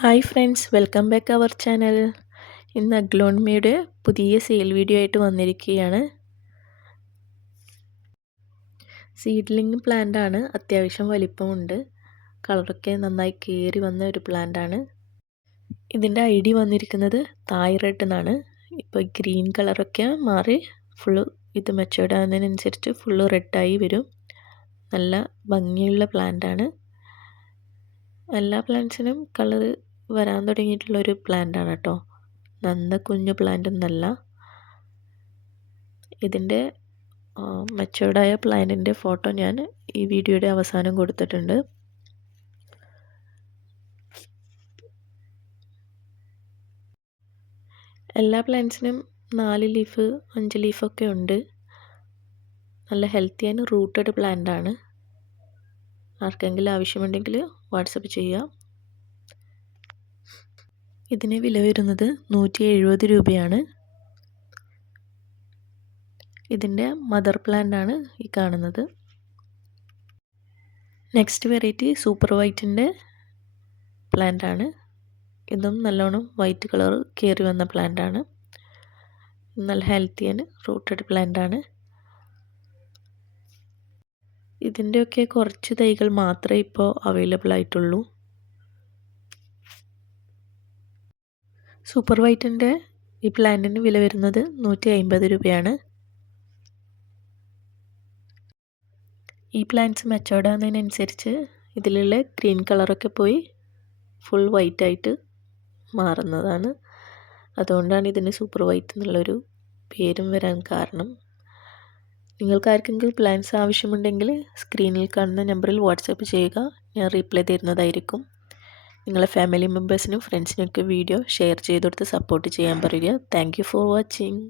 Hi friends welcome back our channel. ഇന്ന് അഗ്ലോൺമിയുടെ പുതിയ സെയിൽ വീഡിയോ ആയിട്ട് വന്നിരിക്കുകയാണ്. സീഡ്ലിംഗ് പ്ലാന്റ് ആണ് അത്യാവശ്യം വലിപ്പമുണ്ട്. കളറൊക്കെ നന്നായി കയറി വന്ന ഒരു പ്ലാന്റ് ആണ്. ഇതിന്റെ ഐ ഡി വന്നിരിക്കുന്നത് തായ് റെഡ് എന്നാണ്. ഇപ്പോൾ ഗ്രീൻ കളറൊക്കെ മാറി ഫുള്ള് ഇത് മെച്ചോർഡ് ആകുന്നതിനനുസരിച്ച് ഫുള്ള് റെഡായി വരും. നല്ല ഭംഗിയുള്ള പ്ലാന്റ് ആണ്. എല്ലാ പ്ലാന്റ്സിനും കളർ വരാൻ തുടങ്ങിയിട്ടുള്ളൊരു പ്ലാന്റാണ് കേട്ടോ നന്ന കുഞ്ഞു പ്ലാന്റ് ഒന്നല്ല. ഇതിന്റെ മെച്ചോർഡായ പ്ലാന്റിന്റെ ഫോട്ടോ ഞാൻ ഈ വീഡിയോയുടെ അവസാനം കൊടുത്തിട്ടുണ്ട്. എല്ലാ പ്ലാന്റ്സിനും നാല് ലീഫ് അഞ്ച് ലീഫൊക്കെ ഉണ്ട്. നല്ല ഹെൽത്തി ആൻഡ് റൂട്ടഡ് പ്ലാന്റ് ആണ്. ആർക്കെങ്കിലും ആവശ്യമുണ്ടെങ്കിൽ വാട്സപ്പ് ചെയ്യാം. ഇതിന് വില വരുന്നത് നൂറ്റി എഴുപത് രൂപയാണ്. ഇതിന്റെ മദർ പ്ലാന്റ് ആണ് ഈ കാണുന്നത്. നെക്സ്റ്റ് വെറൈറ്റി സൂപ്പർ വൈറ്റിന്റെ പ്ലാന്റ് ആണ് ഇതും നല്ലോണം വൈറ്റ് കളർ കയറി വന്ന പ്ലാന്റ് ആണ് നല്ല ഹെൽത്തിയാണ് റൂട്ടഡ് പ്ലാന്റ് ആണ് ഇതിന്റെയൊക്കെ കുറച്ച് തൈകൾ മാത്രമേ ഇപ്പോൾ അവൈലബിൾ ആയിട്ടുള്ളൂ. സൂപ്പർ വൈറ്റിന്റെ ഈ പ്ലാന്റിന് വില വരുന്നത് നൂറ്റി അമ്പത് രൂപയാണ്. ഈ പ്ലാന്റ്സ് മെച്ചോർഡ് ആകുന്നതിനനുസരിച്ച് ഇതിലുള്ള ഗ്രീൻ കളറൊക്കെ പോയി ഫുൾ വൈറ്റ് ആയിട്ട് മാറുന്നതാണ്. അതുകൊണ്ടാണ് ഇതിന് സൂപ്പർ വൈറ്റ് എന്നുള്ളൊരു പേരും വരാൻ കാരണം. നിങ്ങൾക്ക് ആർക്കെങ്കിലും പ്ലാൻസ് ആവശ്യമുണ്ടെങ്കിൽ സ്ക്രീനിൽ കാണുന്ന നമ്പറിൽ വാട്സപ്പ് ചെയ്യുക. ഞാൻ റീപ്ലൈ തരുന്നതായിരിക്കും. നിങ്ങളെ ഫാമിലി മെമ്പേഴ്സിനും ഫ്രണ്ട്സിനൊക്കെ വീഡിയോ ഷെയർ ചെയ്ത് കൊടുത്ത് സപ്പോർട്ട് ചെയ്യാൻ പറയുക. Thank for watching